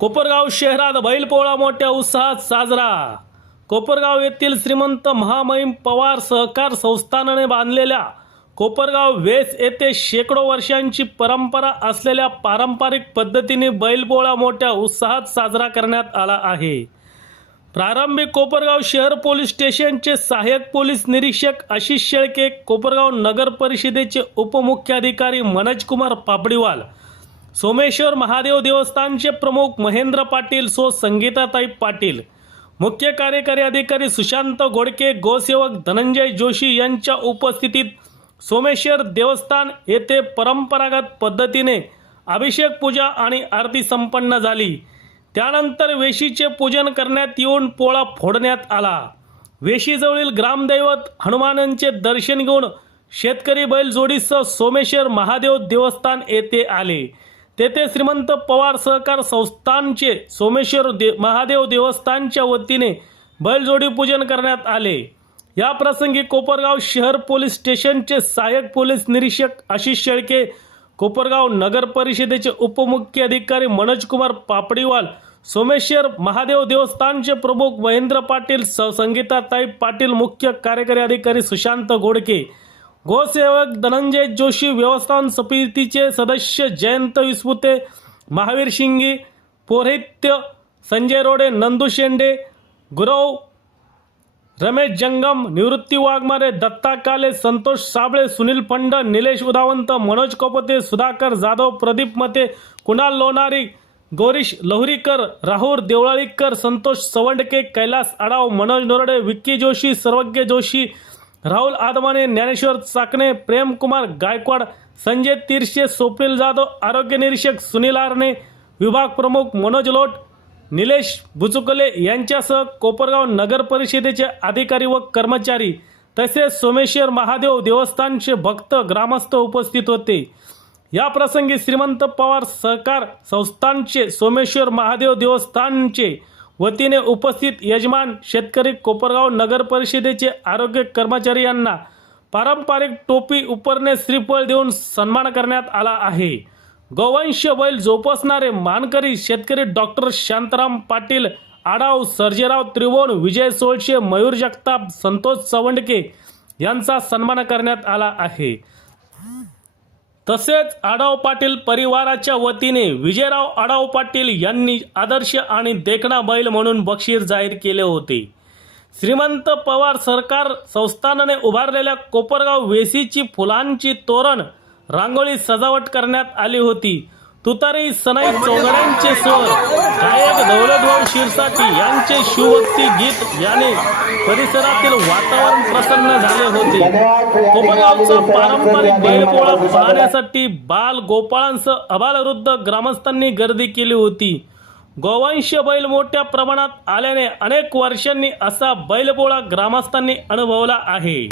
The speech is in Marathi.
कोपरगाव शहरात बैलपोळा मोठ्या उत्साहात साजरा. कोपरगाव येथील श्रीमंत महामहिम पवार सहकार संस्थानाने बांधलेल्या कोपरगाव वेस येथे शेकडो वर्षांची परंपरा असलेल्या पारंपरिक पद्धतीने बैलपोळा मोठ्या उत्साहात साजरा करण्यात आला आहे. प्रारंभी कोपरगाव शहर पोलीस स्टेशनचे सहाय्यक पोलीस निरीक्षक आशिष शेळके कोपरगाव नगर परिषदेचे उपमुख्याधिकारी मनोजकुमार पापडीवाल सोमेश्वर महादेव देवस्थानचे प्रमुख महेंद्र पाटील सो संगीताताई पाटील मुख्य कार्यकारी अधिकारी सुशांत गोडके गोसेवक धनंजय जोशी यांच्या उपस्थितीत सोमेश्वर देवस्थान येथे परंपरागत पद्धतीने अभिषेक पूजा आणि आरती संपन्न झाली. त्यानंतर वेशीचे पूजन करण्यात येऊन पोळा फोडण्यात आला. वेशीजवळील ग्रामदैवत हनुमानांचे दर्शन घेऊन शेतकरी बैलजोडीसह सोमेश्वर महादेव देवस्थान येथे आले. तेथे श्रीमंत पवार सहकार संस्थानचे सोमेश्वर दे महादेव देवस्थानच्या वतीने बैलजोडी पूजन करण्यात आले. या प्रसंगी कोपरगाव शहर पोलीस स्टेशनचे सहाय्यक पोलीस निरीक्षक आशिष शेळके कोपरगाव नगर परिषदेचे उपमुख्य अधिकारी मनोज कुमार पापडीवाल सोमेश्वर महादेव देवस्थानचे प्रमुख महेंद्र पाटील स संगीताताई पाटील मुख्य कार्यकारी अधिकारी सुशांत घोडके गोसेवक धनंजय जोशी व्यवस्थापन समितीचे सदस्य जयंत विस्पुते महावीर शिंगे पौरोहित्य संजय रोडे नंदू शेंडे गुरव रमेश जंगम निवृत्ती वाघमारे दत्ता काले संतोष साबळे सुनील पंड निलेश उदावंत मनोज कोपते सुधाकर जाधव प्रदीप मते कुणाल लोणारी गौरीश लहुरीकर राहुल देवळाळीकर संतोष सवंडके कैलास आडाव मनोज नोरडे विक्की जोशी सर्वज्ञ जोशी राहुल आदमाने ज्ञानेश्वर चाकणे प्रेमकुमार गायकवाड संजय तिरशे स्वप्नील जाधव आरोग्य निरीक्षक सुनील आरणे विभाग प्रमुख मनोज लोट निलेश भुचुकले यांच्यासह कोपरगाव नगर परिषदेचे अधिकारी व कर्मचारी तसेच सोमेश्वर महादेव देवस्थानचे भक्त ग्रामस्थ उपस्थित होते. या प्रसंगी श्रीमंत पवार सहकार संस्थानचे सोमेश्वर महादेव देवस्थानचे वतीने उपस्थित यजमान शेतकरी कोपरगाव नगर परिषदेचे आरोग्य कर्मचारी यांना पारंपरिक टोपी उपरणे श्रीफळ देऊन सन्मान करण्यात आला आहे. गोवंश बैल जोपासणारे मानकरी शेतकरी डॉक्टर शांताराम पाटील आडाव सर्जेराव त्रिभुवन विजय सोळशे मयूर जगताप संतोष चवंडके यांचा सन्मान करण्यात आला आहे. तसेच आडाव पाटील परिवाराच्या वतीने विजयराव आडाव पाटील यांनी आदर्श आणि देखणा बैल म्हणून बक्षीस जाहीर केले होते. श्रीमंत पवार सरकार संस्थानाने उभारलेल्या कोपरगाव वेसीची फुलांची तोरण रांगोळी सजावट करण्यात आली होती. तुतारी सनाई चौघड्यांचे स्वर गायक दौलतभाऊ शिरसाटी यांचे शिवभक्ती गीत याने परिसरातील वातावरण प्रसन्न झाले होते. कोपरगावचा पारंपरिक बैलपोळा पाहण्यासाठी बाल गोपाळांसह अबालवृद्ध ग्रामस्थांनी गर्दी केली होती. गोवंश बैल मोठ्या प्रमाणात आल्याने अनेक वर्षांनी असा बैलपोळा ग्रामस्थांनी अनुभवला आहे.